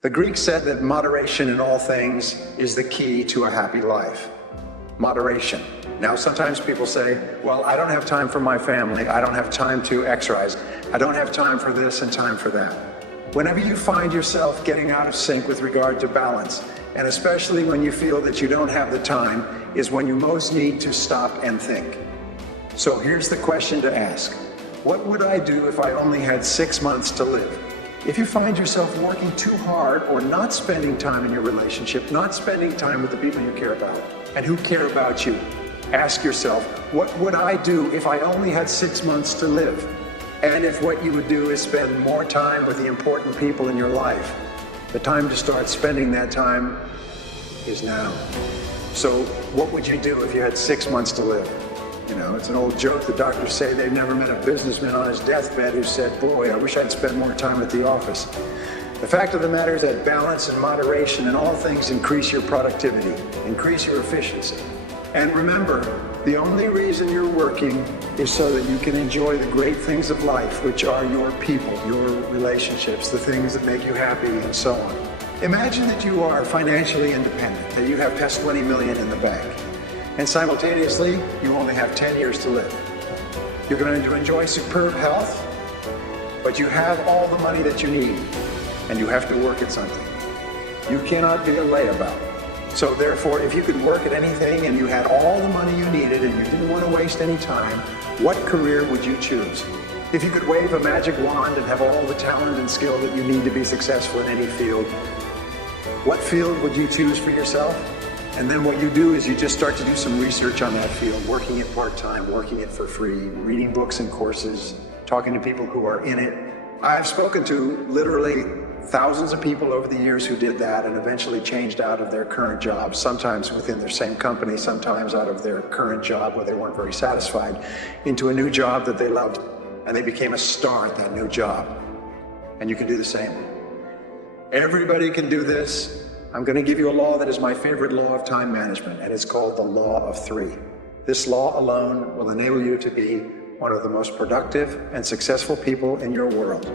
The Greeks said that moderation in all things is the key to a happy life. Moderation. Now, sometimes people say, well, I don't have time for my family. I don't have time to exercise. I don't have time for this and time for that. Whenever you find yourself getting out of sync with regard to balance, and especially when you feel that you don't have the time, is when you most need to stop and think. So here's the question to ask. What would I do if I only had 6 months to live? If you find yourself working too hard or not spending time in your relationship, not spending time with the people you care about and who care about you, ask yourself, what would I do if I only had 6 months to live? And if what you would do is spend more time with the important people in your life, the time to start spending that time is now. So what would you do if you had 6 months to live? You know, it's an old joke. The doctors say they've never met a businessman on his deathbed who said, boy, I wish I'd spent more time at the office. The fact of the matter is that balance and moderation in all things increase your productivity, increase your efficiency. And remember, the only reason you're working is so that you can enjoy the great things of life, which are your people, your relationships, the things that make you happy, and so on. Imagine that you are financially independent, that you have past 20 million in the bank. And simultaneously, you only have 10 years to live. You're going to enjoy superb health, but you have all the money that you need, and you have to work at something. You cannot be a layabout. So therefore, if you could work at anything and you had all the money you needed and you didn't want to waste any time, what career would you choose? If you could wave a magic wand and have all the talent and skill that you need to be successful in any field, what field would you choose for yourself? And then what you do is you just start to do some research on that field, working it part-time, working it for free, reading books and courses, talking to people who are in it. I've spoken to literally thousands of people over the years who did that and eventually changed out of their current jobs, sometimes within their same company, sometimes out of their current job where they weren't very satisfied, into a new job that they loved, and they became a star at that new job. And you can do the same. Everybody can do this. I'm going to give you a law that is my favorite law of time management, and it's called the law of three. This law alone will enable you to be one of the most productive and successful people in your world.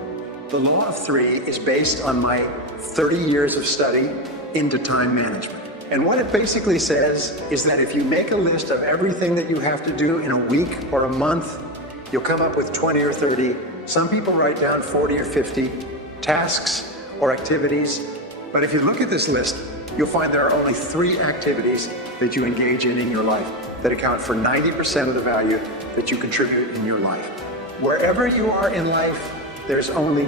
The law of three is based on my 30 years of study into time management. And what it basically says is that if you make a list of everything that you have to do in a week or a month, you'll come up with 20 or 30. Some people write down 40 or 50 tasks or activities. But if you look at this list, you'll find there are only 3 activities that you engage in your life that account for 90% of the value that you contribute in your life. Wherever you are in life, there's only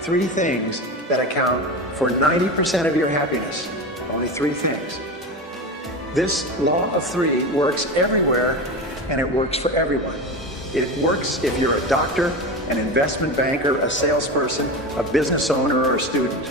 3 things that account for 90% of your happiness. Only 3 things. This law of 3 works everywhere, and it works for everyone. It works if you're a doctor, an investment banker, a salesperson, a business owner, or a student.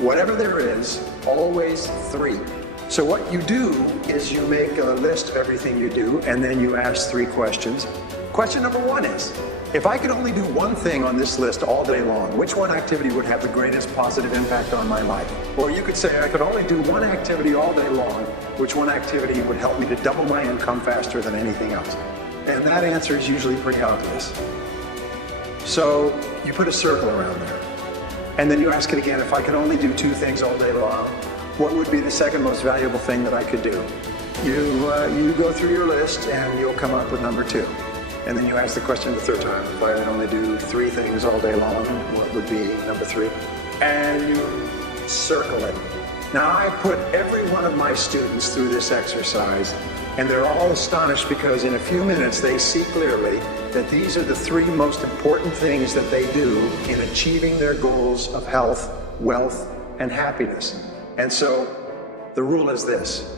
Whatever there is, always 3. So what you do is you make a list of everything you do, and then you ask 3 questions. Question number 1 is, if I could only do one thing on this list all day long, which one activity would have the greatest positive impact on my life? Or you could say, I could only do one activity all day long, which one activity would help me to double my income faster than anything else? And that answer is usually pretty obvious. So you put a circle around there. And then you ask it again, if I could only do 2 things all day long, what would be the second most valuable thing that I could do? You go through your list and you'll come up with number 2. And then you ask the question the 3rd time, if I could only do 3 things all day long, what would be number 3? And you circle it. Now I put every one of my students through this exercise, and they're all astonished because in a few minutes they see clearly that these are the 3 most important things that they do in achieving their goals of health, wealth, and happiness. And so the rule is this: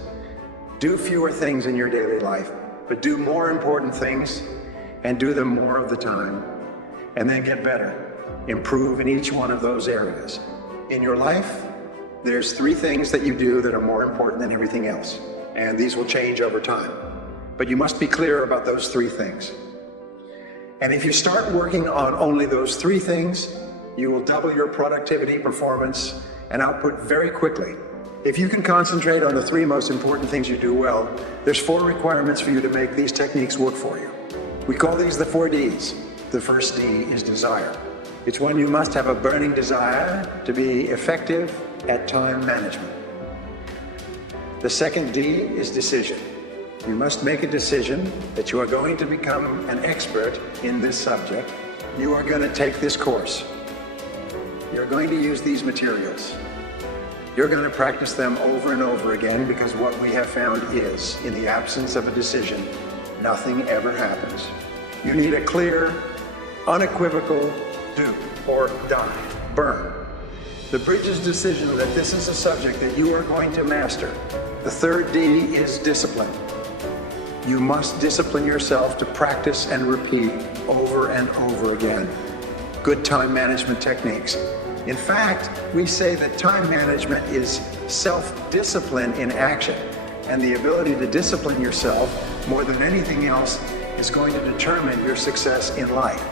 do fewer things in your daily life, but do more important things and do them more of the time, and then get better. Improve in each one of those areas. In your life, there's 3 things that you do that are more important than everything else, and these will change over time. But you must be clear about those 3 things. And if you start working on only those 3 things, you will double your productivity, performance, and output very quickly. If you can concentrate on the 3 most important things you do well, there's 4 requirements for you to make these techniques work for you. We call these the 4 Ds. The first D is desire. It's when you must have a burning desire to be effective, at time management. The second D is decision. You must make a decision that you are going to become an expert in this subject. You are going to take this course. You're going to use these materials. You're going to practice them over and over again, because what we have found is, in the absence of a decision, nothing ever happens. You need a clear, unequivocal do or die, burn. The bridge's decision that this is a subject that you are going to master. The third D is discipline. You must discipline yourself to practice and repeat over and over again good time management techniques. In fact, we say that time management is self-discipline in action, and the ability to discipline yourself more than anything else is going to determine your success in life.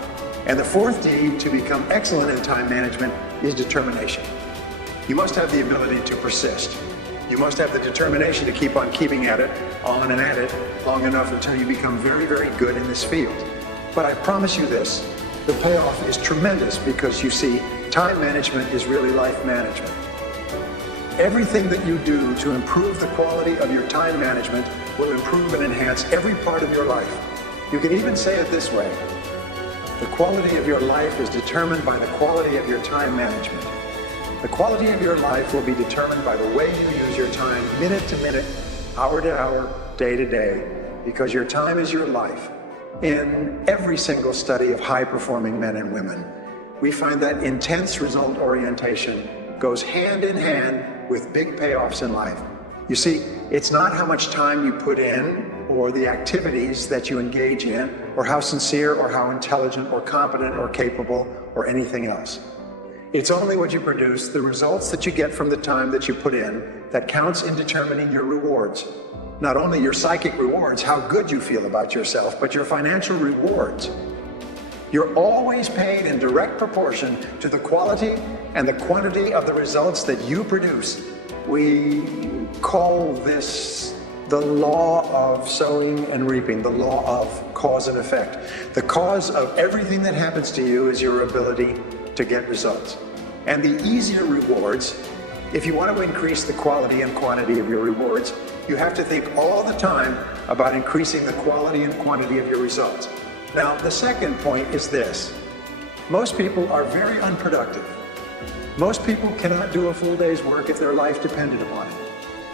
And the fourth D to become excellent in time management is determination. You must have the ability to persist. You must have the determination to keep on keeping at it, on and at it, long enough until you become very, very good in this field. But I promise you this, the payoff is tremendous, because you see, time management is really life management. Everything that you do to improve the quality of your time management will improve and enhance every part of your life. You can even say it this way: the quality of your life is determined by the quality of your time management. The quality of your life will be determined by the way you use your time, minute to minute, hour to hour, day to day, because your time is your life. In every single study of high-performing men and women, we find that intense result orientation goes hand in hand with big payoffs in life. You see, it's not how much time you put in, or the activities that you engage in, or how sincere or how intelligent or competent or capable or anything else. It's only what you produce, the results that you get from the time that you put in, that counts in determining your rewards. Not only your psychic rewards, how good you feel about yourself, but your financial rewards. You're always paid in direct proportion to the quality and the quantity of the results that you produce. We call this the law of sowing and reaping, the law of cause and effect. The cause of everything that happens to you is your ability to get results. And the easier rewards, if you want to increase the quality and quantity of your rewards, you have to think all the time about increasing the quality and quantity of your results. Now, the second point is this: most people are very unproductive. Most people cannot do a full day's work if their life depended upon it.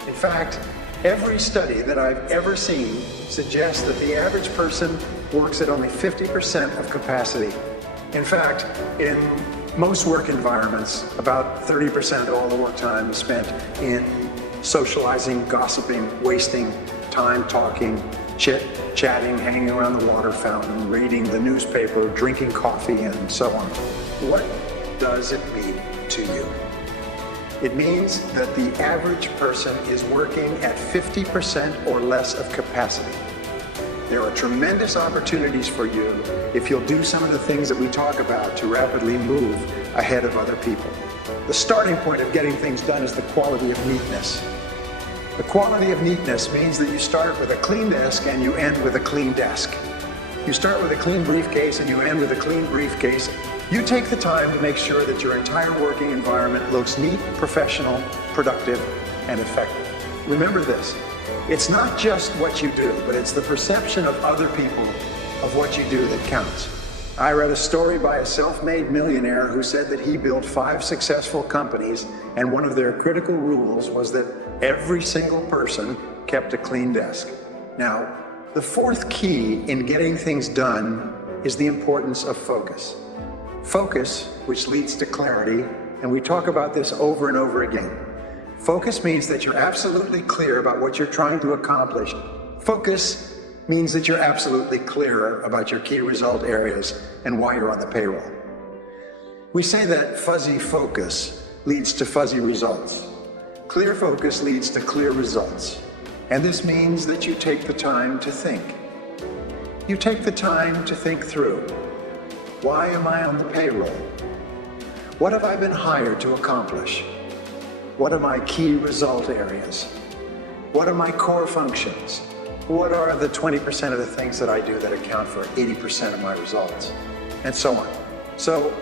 In fact, every study that I've ever seen suggests that the average person works at only 50% of capacity. In fact, in most work environments, about 30% of all the work time is spent in socializing, gossiping, wasting time talking, chit-chatting, hanging around the water fountain, reading the newspaper, drinking coffee, and so on. What does it mean to you? It means that the average person is working at 50% or less of capacity. There are tremendous opportunities for you if you'll do some of the things that we talk about to rapidly move ahead of other people. The starting point of getting things done is the quality of neatness. The quality of neatness means that you start with a clean desk and you end with a clean desk. You start with a clean briefcase and you end with a clean briefcase. You take the time to make sure that your entire working environment looks neat, professional, productive, and effective. Remember this: it's not just what you do, but it's the perception of other people of what you do that counts. I read a story by a self-made millionaire who said that he built 5 successful companies, and one of their critical rules was that every single person kept a clean desk. Now, the fourth key in getting things done is the importance of focus. Focus, which leads to clarity, and we talk about this over and over again. Focus means that you're absolutely clear about what you're trying to accomplish. Focus means that you're absolutely clear about your key result areas and why you're on the payroll. We say that fuzzy focus leads to fuzzy results. Clear focus leads to clear results. And this means that you take the time to think. You take the time to think through: why am I on the payroll? What have I been hired to accomplish? What are my key result areas? What are my core functions? What are the 20% of the things that I do that account for 80% of my results? And so on. So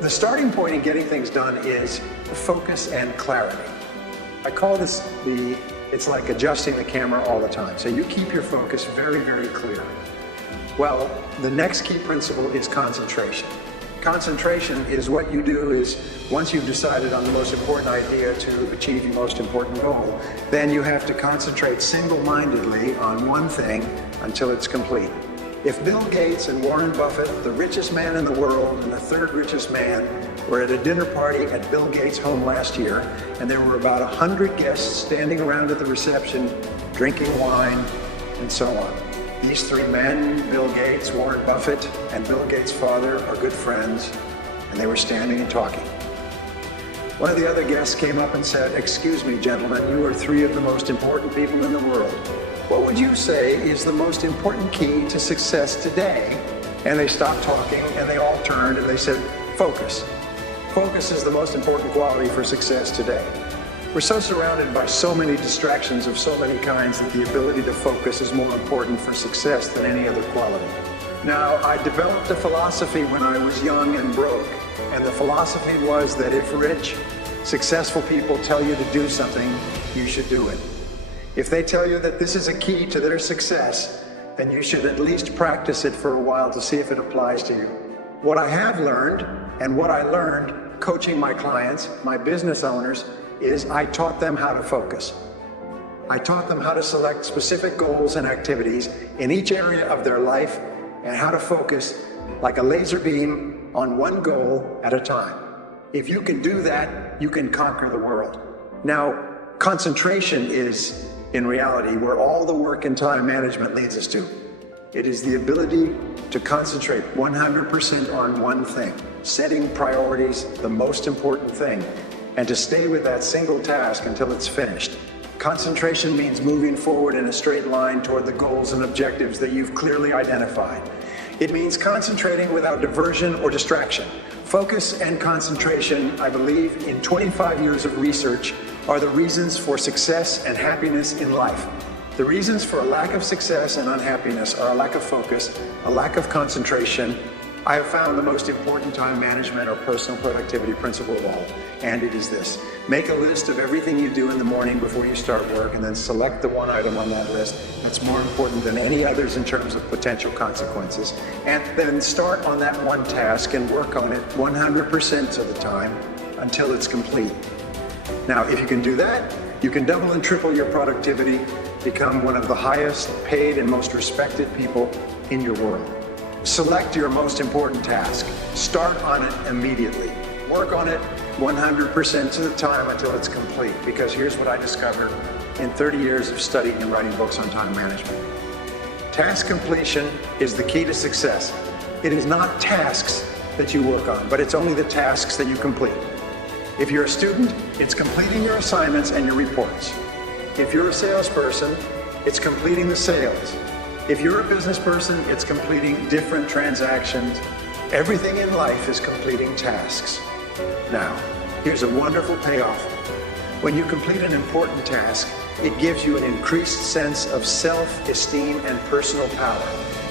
the starting point in getting things done is focus and clarity. I call this it's like adjusting the camera all the time. So you keep your focus very, very clear. Well, the next key principle is concentration. Concentration is what you do is once you've decided on the most important idea to achieve your most important goal, then you have to concentrate single-mindedly on one thing until it's complete. If Bill Gates and Warren Buffett, the richest man in the world and the third richest man, were at a dinner party at Bill Gates' home last year, and there were about 100 guests standing around at the reception, drinking wine, and so on. These three men, Bill Gates, Warren Buffett, and Bill Gates' father, are good friends, and they were standing and talking. One of the other guests came up and said, "Excuse me, gentlemen, you are three of the most important people in the world. What would you say is the most important key to success today?" And they stopped talking, and they all turned, and they said, "Focus. Focus is the most important quality for success today." We're so surrounded by so many distractions of so many kinds that the ability to focus is more important for success than any other quality. Now, I developed a philosophy when I was young and broke, and the philosophy was that if rich, successful people tell you to do something, you should do it. If they tell you that this is a key to their success, then you should at least practice it for a while to see if it applies to you. What I have learned, and what I learned coaching my clients, my business owners, is I taught them how to focus. I taught them how to select specific goals and activities in each area of their life and how to focus like a laser beam on one goal at a time. If you can do that, you can conquer the world. Now, concentration is, in reality, where all the work and time management leads us to. It is the ability to concentrate 100% on one thing, setting priorities, the most important thing, and to stay with that single task until it's finished. Concentration means moving forward in a straight line toward the goals and objectives that you've clearly identified. It means concentrating without diversion or distraction. Focus and concentration, I believe, in 25 years of research, are the reasons for success and happiness in life. The reasons for a lack of success and unhappiness are a lack of focus, a lack of concentration. I have found the most important time management or personal productivity principle of all, and it is this. Make a list of everything you do in the morning before you start work, and then select the one item on that list that's more important than any others in terms of potential consequences, and then start on that one task and work on it 100% of the time until it's complete. Now, if you can do that, you can double and triple your productivity, become one of the highest paid and most respected people in your world. Select your most important task. Start on it immediately. Work on it 100% of the time until it's complete, because here's what I discovered in 30 years of studying and writing books on time management. Task completion is the key to success. It is not tasks that you work on, but it's only the tasks that you complete. If you're a student, it's completing your assignments and your reports. If you're a salesperson, it's completing the sales. If you're a business person, it's completing different transactions. Everything in life is completing tasks. Now, here's a wonderful payoff. When you complete an important task, it gives you an increased sense of self-esteem and personal power.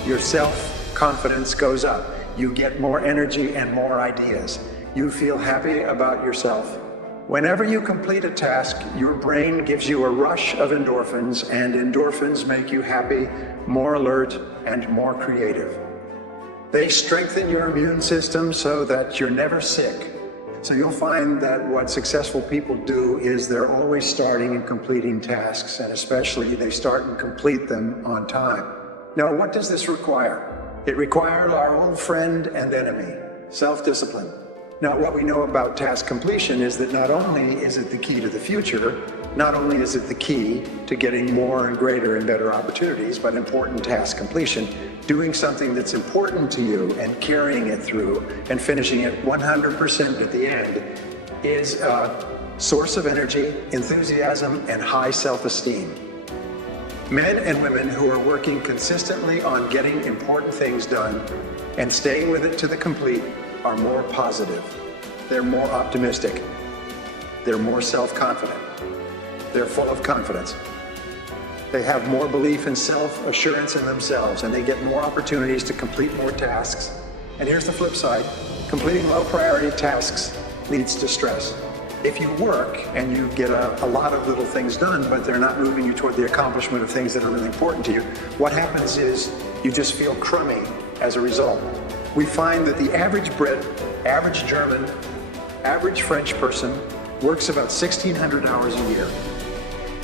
Your self-confidence goes up. You get more energy and more ideas. You feel happy about yourself. Whenever you complete a task, your brain gives you a rush of endorphins, and endorphins make you happy, more alert, and more creative. They strengthen your immune system so that you're never sick. So you'll find that what successful people do is they're always starting and completing tasks, and especially they start and complete them on time. Now, what does this require? It requires our old friend and enemy, self-discipline. Now, what we know about task completion is that not only is it the key to the future, not only is it the key to getting more and greater and better opportunities, but important task completion, doing something that's important to you and carrying it through and finishing it 100% at the end is a source of energy, enthusiasm, and high self-esteem. Men and women who are working consistently on getting important things done and staying with it to the complete are more positive, they're more optimistic, they're more self-confident, they're full of confidence, they have more belief and self-assurance in themselves, and they get more opportunities to complete more tasks. And here's the flip side, completing low priority tasks leads to stress. If you work and you get a lot of little things done, but they're not moving you toward the accomplishment of things that are really important to you, what happens is you just feel crummy as a result. We find that the average Brit, average German, average French person works about 1,600 hours a year.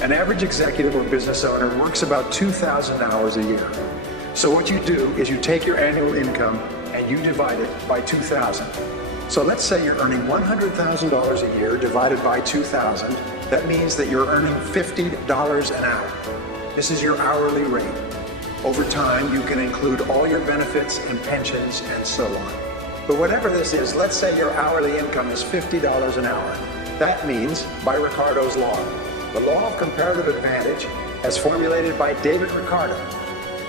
An average executive or business owner works about 2,000 hours a year. So what you do is you take your annual income and you divide it by 2,000. So let's say you're earning $100,000 a year divided by 2,000. That means that you're earning $50 an hour. This is your hourly rate. Over time, you can include all your benefits and pensions and so on. But whatever this is, let's say your hourly income is $50 an hour. That means, by Ricardo's law, the law of comparative advantage, as formulated by David Ricardo,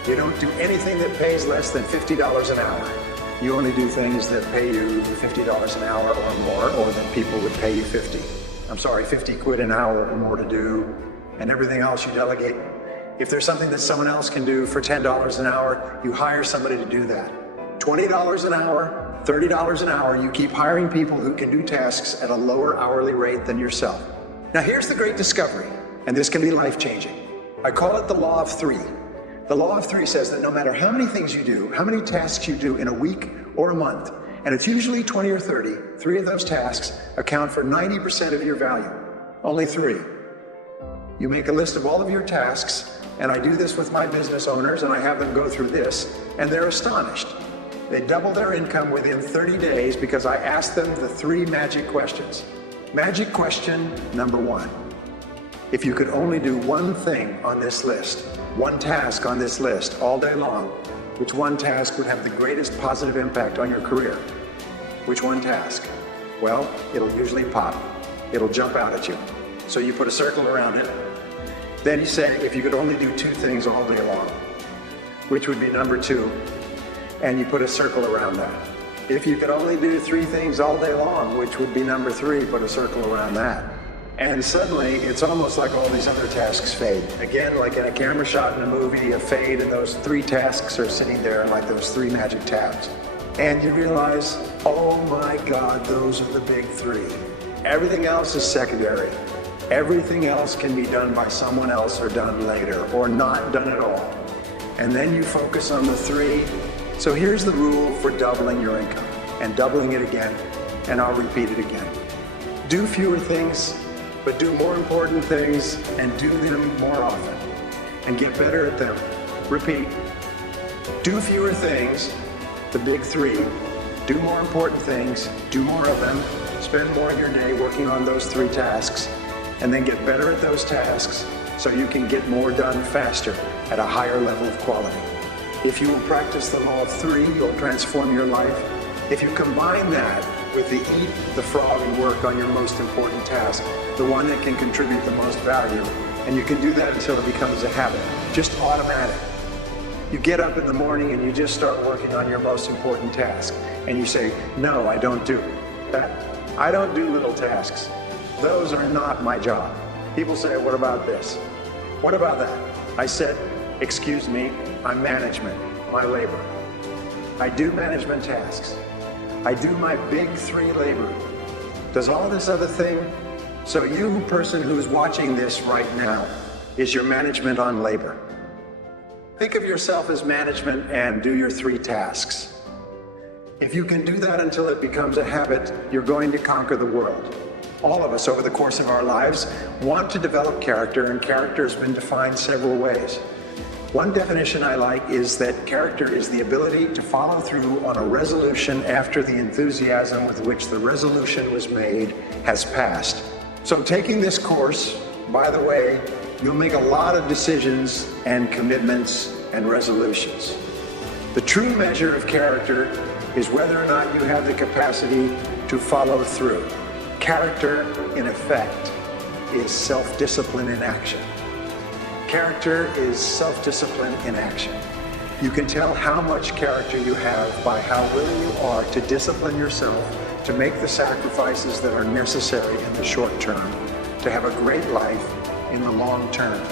you don't do anything that pays less than $50 an hour. You only do things that pay you $50 an hour or more, or that people would pay you 50 quid an hour or more to do, and everything else you delegate. If there's something that someone else can do for $10 an hour, you hire somebody to do that. $20 an hour, $30 an hour, you keep hiring people who can do tasks at a lower hourly rate than yourself. Now here's the great discovery, and this can be life-changing. I call it the law of three. The law of three says that no matter how many things you do, how many tasks you do in a week or a month, and it's usually 20 or 30, three of those tasks account for 90% of your value. Only three. You make a list of all of your tasks, and I do this with my business owners, and I have them go through this, and they're astonished. They double their income within 30 days because I ask them the three magic questions. Magic question number one. If you could only do one thing on this list, one task on this list all day long, which one task would have the greatest positive impact on your career? Which one task? Well, it'll usually pop. It'll jump out at you. So you put a circle around it. Then you say, if you could only do two things all day long, which would be number two, and you put a circle around that. If you could only do three things all day long, which would be number three, put a circle around that. And suddenly, it's almost like all these other tasks fade. Again, like in a camera shot in a movie, a fade, and those three tasks are sitting there like those three magic tabs. And you realize, oh my God, those are the big three. Everything else is secondary. Everything else can be done by someone else or done later, or not done at all. And then you focus on the three. So here's the rule for doubling your income, and doubling it again, and I'll repeat it again. Do fewer things, but do more important things, and do them more often, and get better at them. Repeat. Do fewer things, the big three. Do more important things, do more of them, spend more of your day working on those three tasks, and then get better at those tasks so you can get more done faster at a higher level of quality. If you will practice the law of three, you'll transform your life. If you combine that with the eat the frog and work on your most important task, the one that can contribute the most value, and you can do that until it becomes a habit, just automatic. You get up in the morning and you just start working on your most important task, and you say, no, I don't do that. I don't do little tasks. Those are not my job. People say, what about this? What about that? I said, excuse me, I'm management, my labor. I do management tasks. I do my big three labor. Does all this other thing? So you, person who's watching this right now, is your management on labor. Think of yourself as management and do your three tasks. If you can do that until it becomes a habit, you're going to conquer the world. All of us over the course of our lives want to develop character, and character has been defined several ways. One definition I like is that character is the ability to follow through on a resolution after the enthusiasm with which the resolution was made has passed. So taking this course, by the way, you'll make a lot of decisions and commitments and resolutions. The true measure of character is whether or not you have the capacity to follow through. Character, in effect, is self-discipline in action. Character is self-discipline in action. You can tell how much character you have by how willing you are to discipline yourself to make the sacrifices that are necessary in the short term to have a great life in the long term.